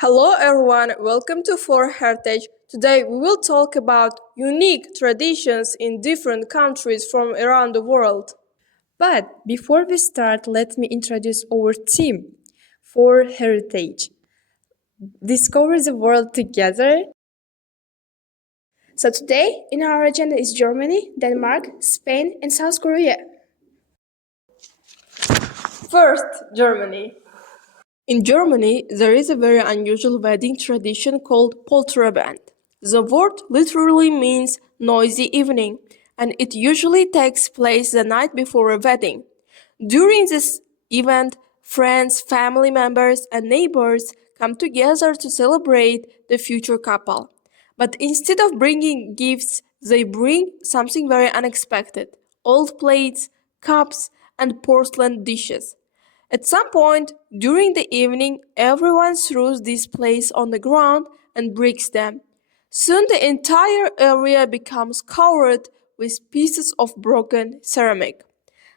Hello everyone, welcome to For Heritage. Today we will talk about unique traditions in different countries from around the world. But before we start, let me introduce our team for Heritage. Discover the world together. So today in our agenda is Germany, Denmark, Spain, and South Korea. First, Germany. In Germany, there is a very unusual wedding tradition called Polterband. The word literally means noisy evening, and it usually takes place the night before a wedding. During this event, friends, family members, and neighbors come together to celebrate the future couple. But instead of bringing gifts, they bring something very unexpected: old plates, cups, and porcelain dishes. At some point during the evening, everyone throws these plates on the ground and breaks them. Soon the entire area becomes covered with pieces of broken ceramic.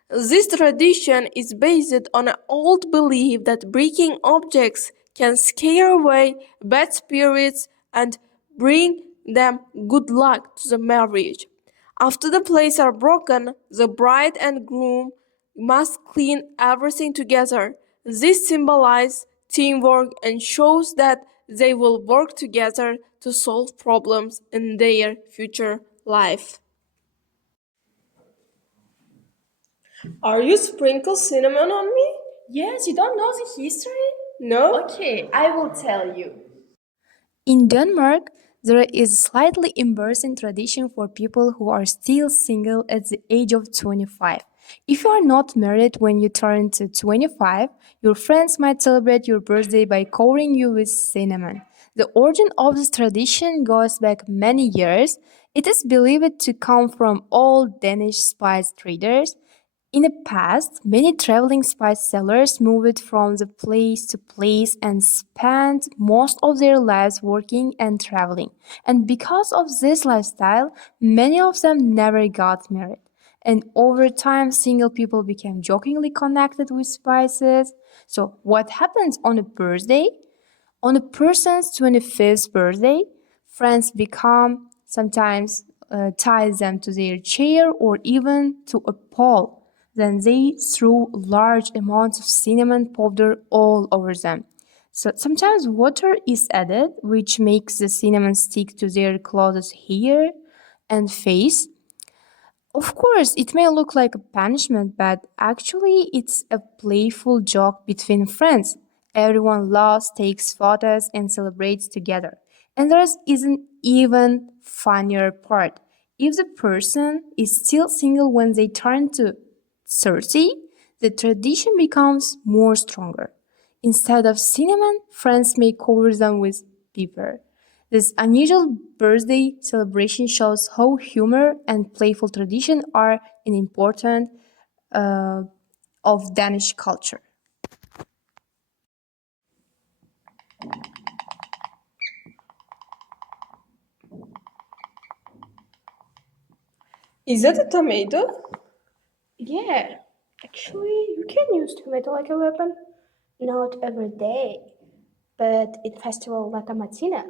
This tradition is based on an old belief that breaking objects can scare away bad spirits and bring them good luck to the marriage. After the plates are broken, the bride and groom must clean everything together. This symbolizes teamwork and shows that they will work together to solve problems in their future life. Are you sprinkle cinnamon on me? Yes, you don't know the history? No? Okay, I will tell you. In Denmark, there is a slightly embarrassing tradition for people who are still single at the age of 25. If you are not married when you turn to 25, your friends might celebrate your birthday by covering you with cinnamon. The origin of this tradition goes back many years. It is believed to come from old Danish spice traders. In the past, many traveling spice sellers moved from the place to place and spent most of their lives working and traveling. And because of this lifestyle, many of them never got married. And over time, single people became jokingly connected with spices. So, what happens on a birthday? On a person's 25th birthday, friends become sometimes tie them to their chair or even to a pole. Then they throw large amounts of cinnamon powder all over them. So sometimes water is added, which makes the cinnamon stick to their clothes, hair, and face. Of course, it may look like a punishment, but actually, it's a playful joke between friends. Everyone laughs, takes photos, and celebrates together. And there is an even funnier part. If the person is still single when they turn to 30, the tradition becomes more stronger. Instead of cinnamon, friends may cover them with pepper. This unusual birthday celebration shows how humor and playful tradition are an important uh, of Danish culture. Is that a tomato? Yeah, actually, you can use tomato like a weapon. Not every day, but in festival like a Matina.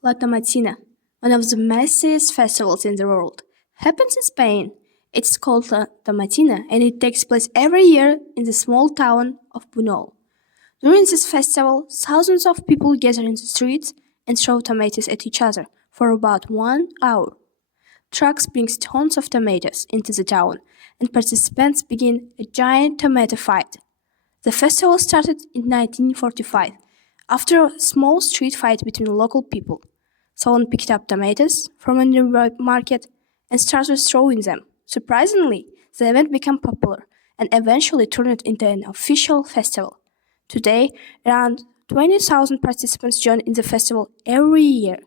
La Tomatina, one of the messiest festivals in the world, happens in Spain. It's called La Tomatina and it takes place every year in the small town of Bunol. During this festival, thousands of people gather in the streets and throw tomatoes at each other for about 1 hour. Trucks bring tons of tomatoes into the town and participants begin a giant tomato fight. The festival started in 1945 after a small street fight between local people. Someone picked up tomatoes from a nearby market and started throwing them. Surprisingly, the event became popular and eventually turned into an official festival. Today, around 20,000 participants join in the festival every year.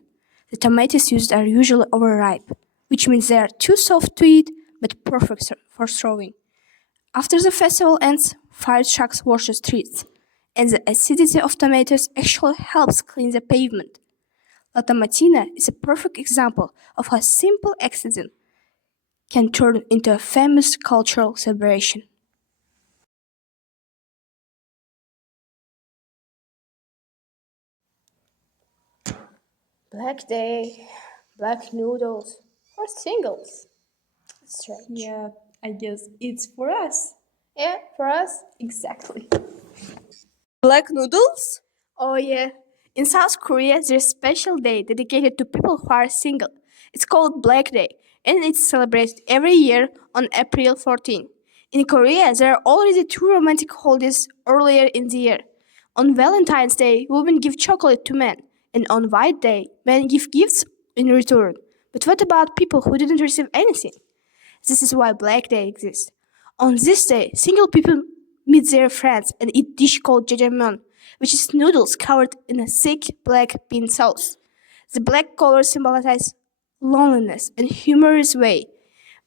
The tomatoes used are usually overripe, which means they are too soft to eat but perfect for throwing. After the festival ends, fire trucks wash the streets, and the acidity of tomatoes actually helps clean the pavement. La Tomatina is a perfect example of how a simple accident can turn into a famous cultural celebration. Black Day, black noodles, or singles. Strange. Yeah, I guess it's for us. Yeah, for us. Exactly. Black noodles? Oh yeah. In South Korea, there's a special day dedicated to people who are single. It's called Black Day, and it's celebrated every year on April 14. In Korea, there are already two romantic holidays earlier in the year. On Valentine's Day, women give chocolate to men, and on White Day, men give gifts in return. But what about people who didn't receive anything? This is why Black Day exists. On this day, single people meet their friends and eat dish called jjajangmyeon, which is noodles covered in a thick black bean sauce. The black color symbolizes loneliness in a humorous way,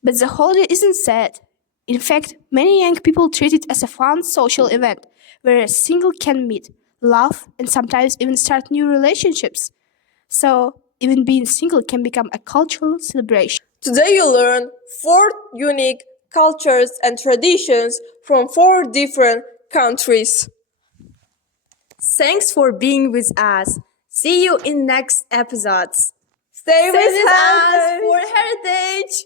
but the holiday isn't sad. In fact, many young people treat it as a fun social event where a single can meet, laugh, and sometimes even start new relationships. So, even being single can become a cultural celebration. Today you learn 4 unique cultures and traditions from 4 different countries. Thanks for being with us. See you in next episodes. Stay with Stay with us us! for heritage.